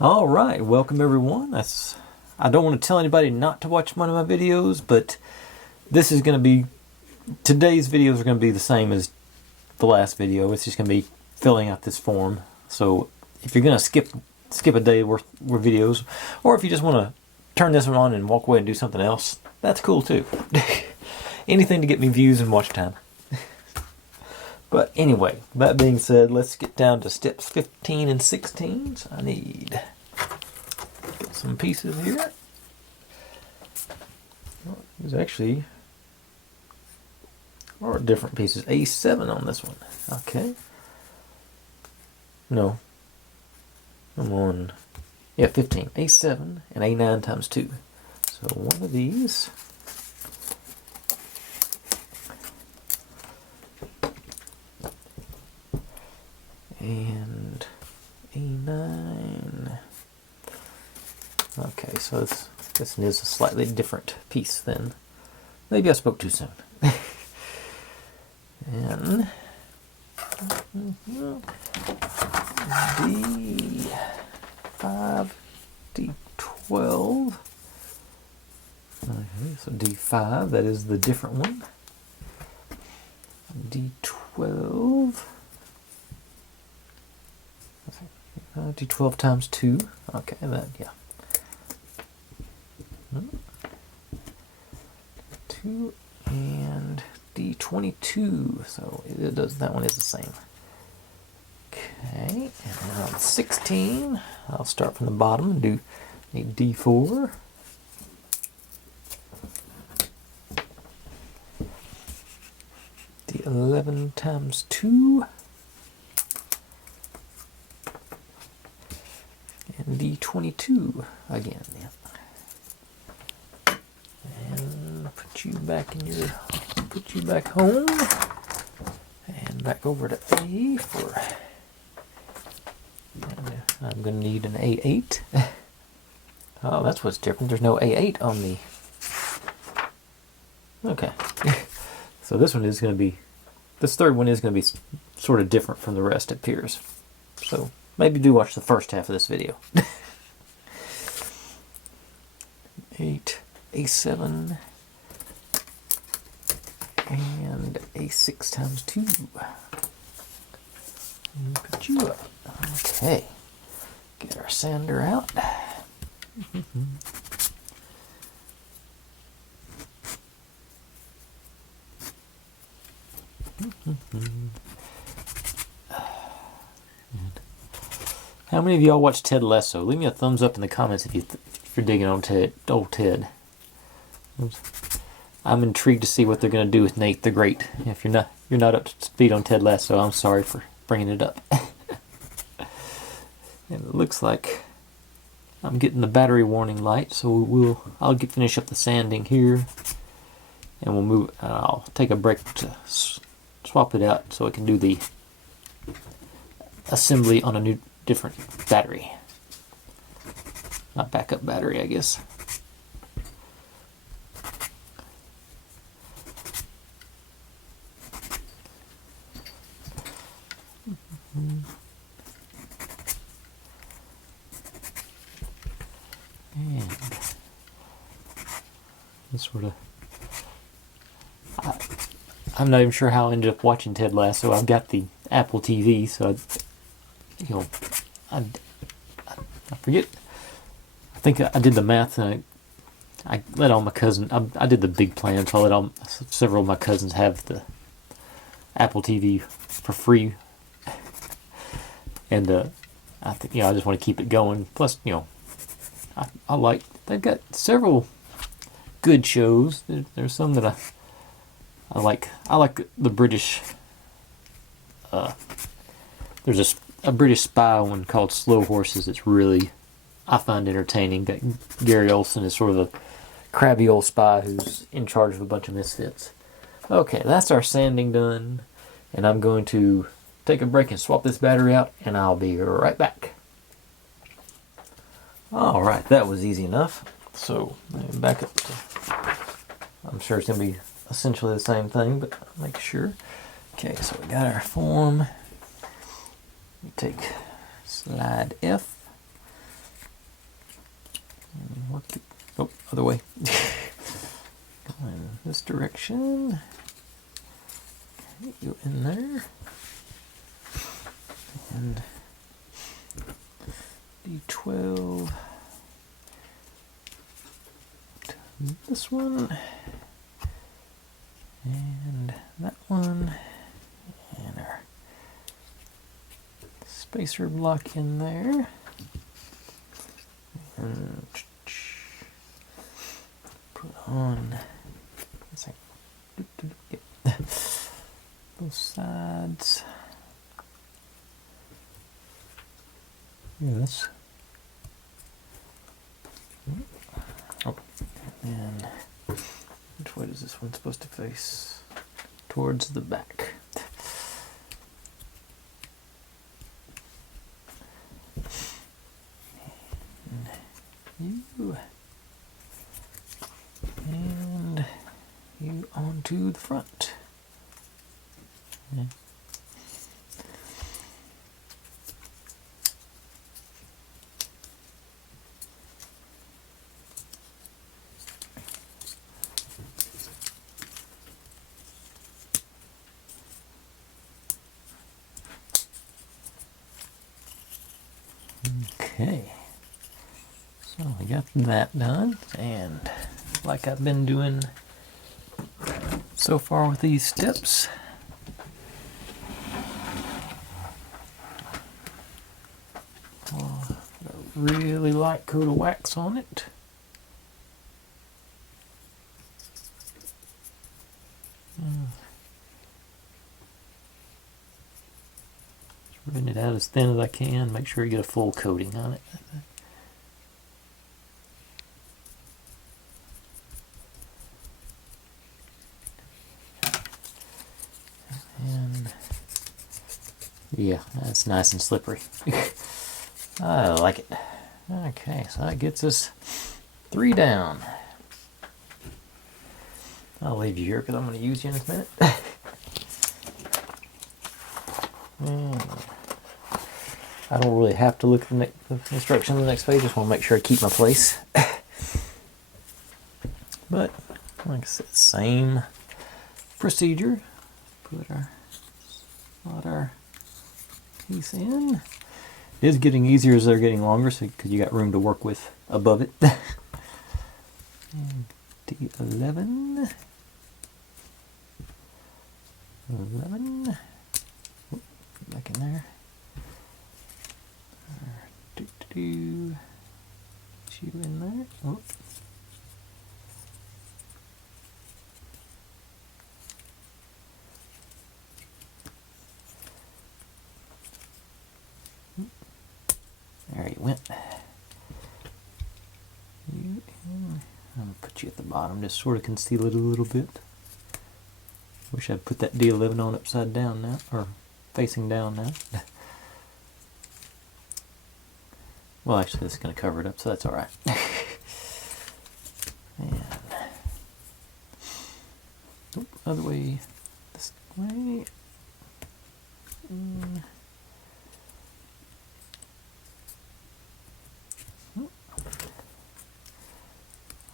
All right, welcome everyone. I don't want to tell anybody not to watch one of my videos, but this is going to be today's videos are going to be the same as the last video. It's just going to be filling out this form. So if you're going to skip a day worth of videos, or if you just want to turn this one on and walk away and do something else, that's cool too. Anything to get me views and watch time. But anyway, that being said, let's get down to steps 15 and 16. So I need get some pieces here. There's actually different pieces. A7 on this one. Okay. No. I'm on, 15. A7 and A9 times 2. So one of these. And A9. Okay, so this is a slightly different piece then. Maybe I spoke too soon. And D5, D12. Okay, so D5, that is the different one. D12. D12 times 2. Okay, that, yeah. 2 and D22. So it does, that one is the same. Okay, and now on 16, I'll start from the bottom and do a D4. D11 times 2. And D22 again. Yeah. And put you back home. And back over to A for. And I'm going to need an A8. Oh, that's what's different. There's no A8 on the. Okay. So this one is going to be. This third one is going to be sort of different from the rest, it appears. So maybe do watch the first half of this video. 8, A7, and A6 times 2. And put you up. Okay. Get our sander out. How many of y'all watch Ted Lasso? Leave me a thumbs up in the comments if you're digging on old Ted. I'm intrigued to see what they're going to do with Nate the Great. If you're not up to speed on Ted Lasso, I'm sorry for bringing it up. And it looks like I'm getting the battery warning light, so I'll finish up the sanding here, and we'll move. I'll take a break to swap it out so I can do the assembly on a different battery. Not backup battery, I guess. And this sort of. I'm not even sure how I ended up watching Ted Lasso. I've got the Apple TV, so I forget. I think I did the math, and I let all my cousins. I did the big plan, so I let several of my cousins have the Apple TV for free. And I think I just want to keep it going. Plus, I like. They've got several good shows. There's some that I like. I like the British. There's a British spy one called Slow Horses. It's really, I find entertaining. That Gary Olson is sort of a crabby old spy who's in charge of a bunch of misfits. Okay, that's our sanding done, and I'm going to take a break and swap this battery out, and I'll be right back. Alright, that was easy enough. So, back up to, I'm sure it's going to be essentially the same thing, but make sure. Okay, so we got our form. We take slide F, And work it. Oh, other way. Go in this direction. Go in there. And D12. This one. And that one. And our spacer block in there. And put on both sides. Yeah, that's. Oh, and which way is this one supposed to face? Towards the back. And you onto the front. Yeah. Okay, so we got that done, and like I've been doing so far with these steps, put a really light coat of wax on it. Run it out as thin as I can, make sure you get a full coating on it. And yeah, that's nice and slippery. I like it. Okay, so that gets us 3 down. I'll leave you here because I'm going to use you in a minute. I don't really have to look at the instructions on the next page. Just want to make sure I keep my place. But like I said, same procedure. Slot our piece in. It is getting easier as they're getting longer, so because you got room to work with above it. And D11. 11. Oop, back in there. You in there. Oh. There you went. I'm gonna put you at the bottom, just sort of conceal it a little bit. Wish I'd put that D11 on upside down now, or facing down now. Well, actually, this is going to cover it up, so that's all right. And other way, this way.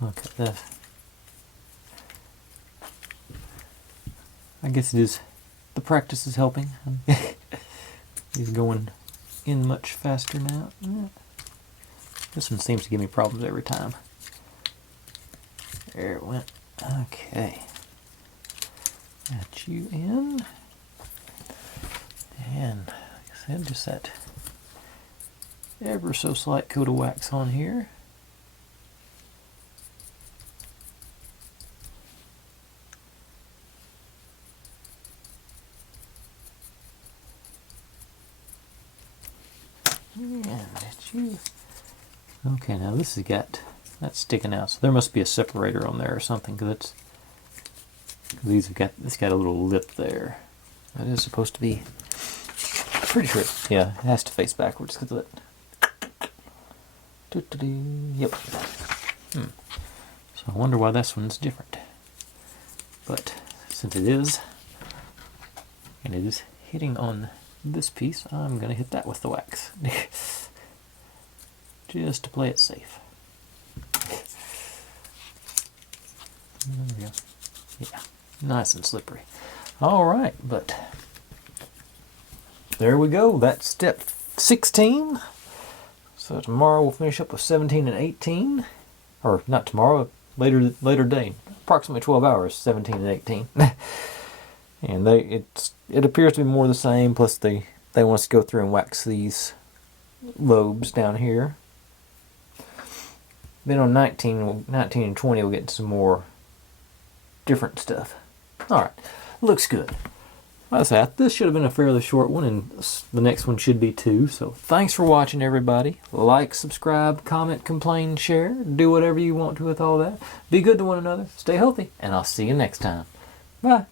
Okay, I guess it is. The practice is helping. He's going in much faster now. This one seems to give me problems every time. There it went. Okay. Got you in. And like I said, just that ever so slight coat of wax on here. And did you? Okay, now this has got, that's sticking out, so there must be a separator on there or something, because these have got, it's got a little lip there. That is supposed to be, pretty sure, yeah, it has to face backwards because of it. Yep. So I wonder why this one's different. But since it is, and it is hitting on this piece, I'm going to hit that with the wax. Just to play it safe. There we go. Yeah, nice and slippery. All right, but there we go. That's step 16. So tomorrow we'll finish up with 17 and 18. Or not tomorrow, later day. Approximately 12 hours, 17 and 18. And it appears to be more the same, plus they want us to go through and wax these lobes down here. Then on 19 and 20 we'll get some more different stuff. Alright, looks good. Like I said, this should have been a fairly short one, and the next one should be too. So thanks for watching, everybody. Like, subscribe, comment, complain, share. Do whatever you want to with all that. Be good to one another. Stay healthy, and I'll see you next time. Bye.